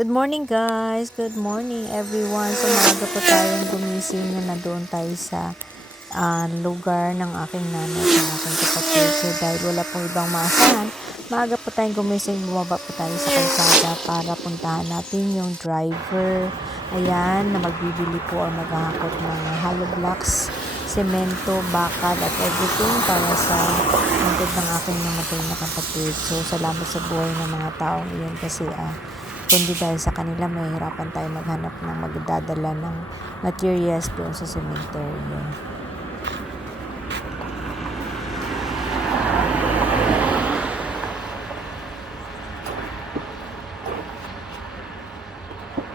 Good morning guys! Good morning everyone! So maaga po tayong gumising na nandoon tayo sa lugar ng aking nanay at ng aking kapatid. So dahil wala pong ibang maasahan, maaga po tayong gumising, bumaba po tayo sa kalsada para puntahan natin yung driver. Ayan, na magbibili po o maghahakot ng hollow blocks, semento, bakal at everything para sa hangtod ng aking namatay na kapatid. So salamat sa buhay ng mga taong iyon kasi kundi dahil sa kanila mahihirapan tayo maghanap ng magdadala ng materials doon sa cemetery.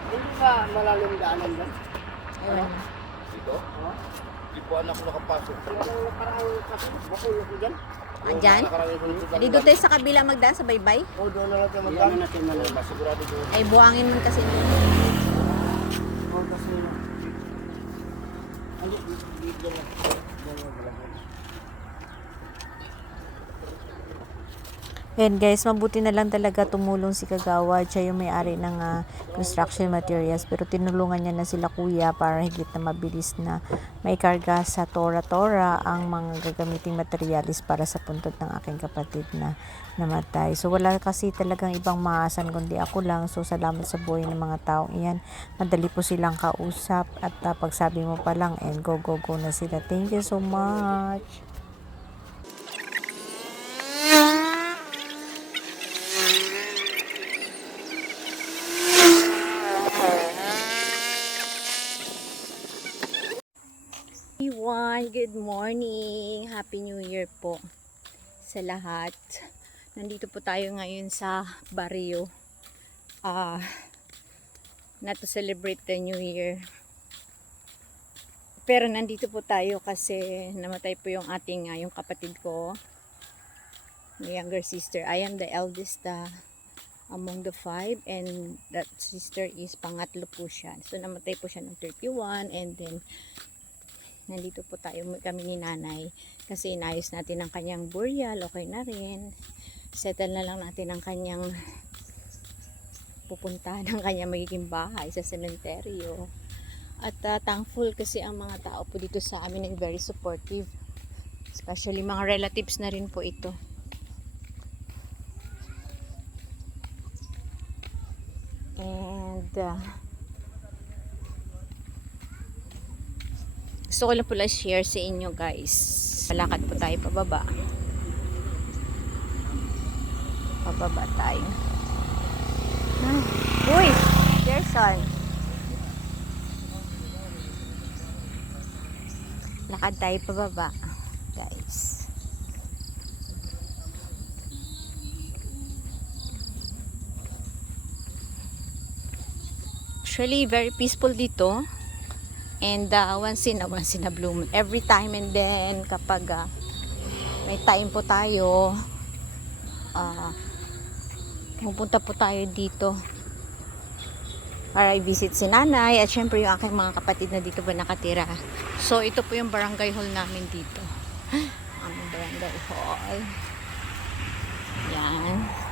Hindi ba malalim daanan ba? Ayun. Dito? Di po anak ko nakapasok. Yung nakaraan kasi, bakulo ko dyan. Andyan? Di doon tayo sa kabila magdaan sa baybay? O doon na lang tayo magdaan. Natin malalim. Masigurado doon. Ay buhangin man kasi. O kasi, ano, dito lang. And guys, mabuti na lang talaga tumulong si Kagawad. Siya yung may-ari ng construction materials. Pero tinulungan niya na sila kuya para higit na mabilis na may karga sa tora-tora ang mga gagamiting materials para sa puntod ng aking kapatid na namatay. So wala kasi talagang ibang maasan kundi ako lang. So salamat sa buhay ng mga taong iyan. Madali po silang kausap at pagsabi mo pa lang and go na sila. Thank you so much. Everyone, good morning. Happy New Year po sa lahat. Nandito po tayo ngayon sa barrio na to celebrate the New Year. Pero nandito po tayo kasi namatay po yung ating yung kapatid ko, my younger sister. I am the eldest among the 5 and that sister is pangatlo po siya. So namatay po siya ng 31 and then nandito po tayo kami ni nanay kasi inayos natin ang kanyang burial, okay na rin, settle na lang natin ang kanyang pupuntahan ng kanyang magiging bahay sa sementeryo at thankful kasi ang mga tao po dito sa amin ay very supportive, especially mga relatives na rin po ito. And gusto ko lang pala share sa inyo guys. Malakad po tayo pababa. Pababa tayo. Uy! Gerson! Lakad tayo pababa guys. Actually very peaceful dito. And once in a blue moon, every time and then kapag may time po tayo, pupunta po tayo dito para i-visit si nanay at syempre yung aking mga kapatid na dito ba nakatira. So ito po yung barangay hall namin dito. Ang barangay hall. Yan.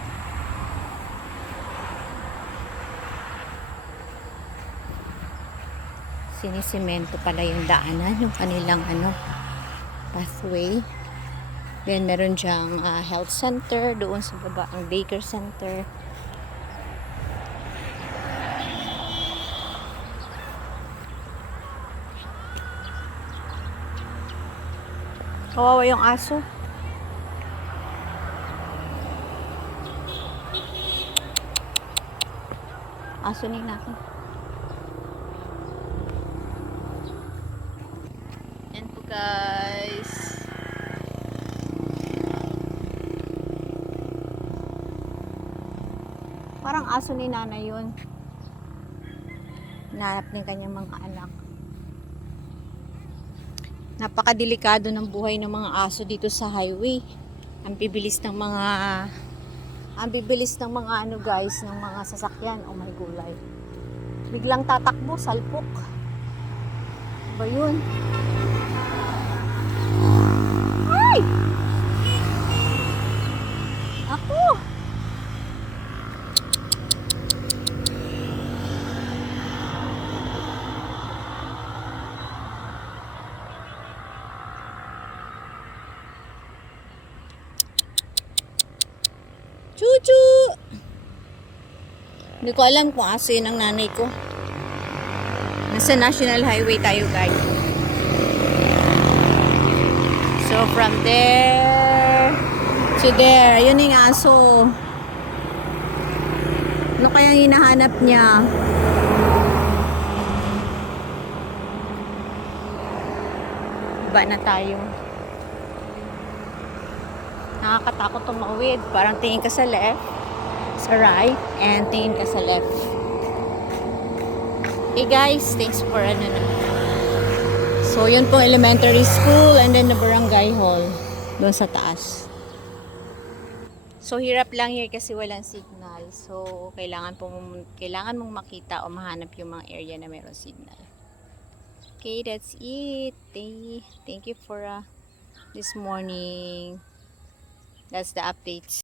Sinisemento pala yung daanan, yung kanilang pathway. Then meron diyang health center, doon sa baba ang daycare center. Kawawa yung aso. Aso ni nakin. Guys, parang aso ni nanay yun. Hinahanap ng kanyang mga anak. Napakadelikado ng buhay ng mga aso dito sa highway. Ang bibilis ng mga guys, ng mga sasakyan. Oh my gulay, biglang tatakbo, salpok ba yun? Ay! Ako! Hindi ko alam kung aso yun ang nanay ko. Nasa National Highway tayo, guys. So, from there to there. Ayun yung aso. Ano kayang hinahanap niya? Iba na tayo. Nakakatakot tumawid. Parang tingin ka sa left, sa right, and tingin ka sa left. Hey guys, thanks for So, yun po elementary school and then the barangay hall. Doon sa taas. So, hirap lang here kasi walang signal. So, kailangan mong makita o mahanap yung mga area na mayroong signal. Okay, that's it. Thank you for this morning. That's the updates.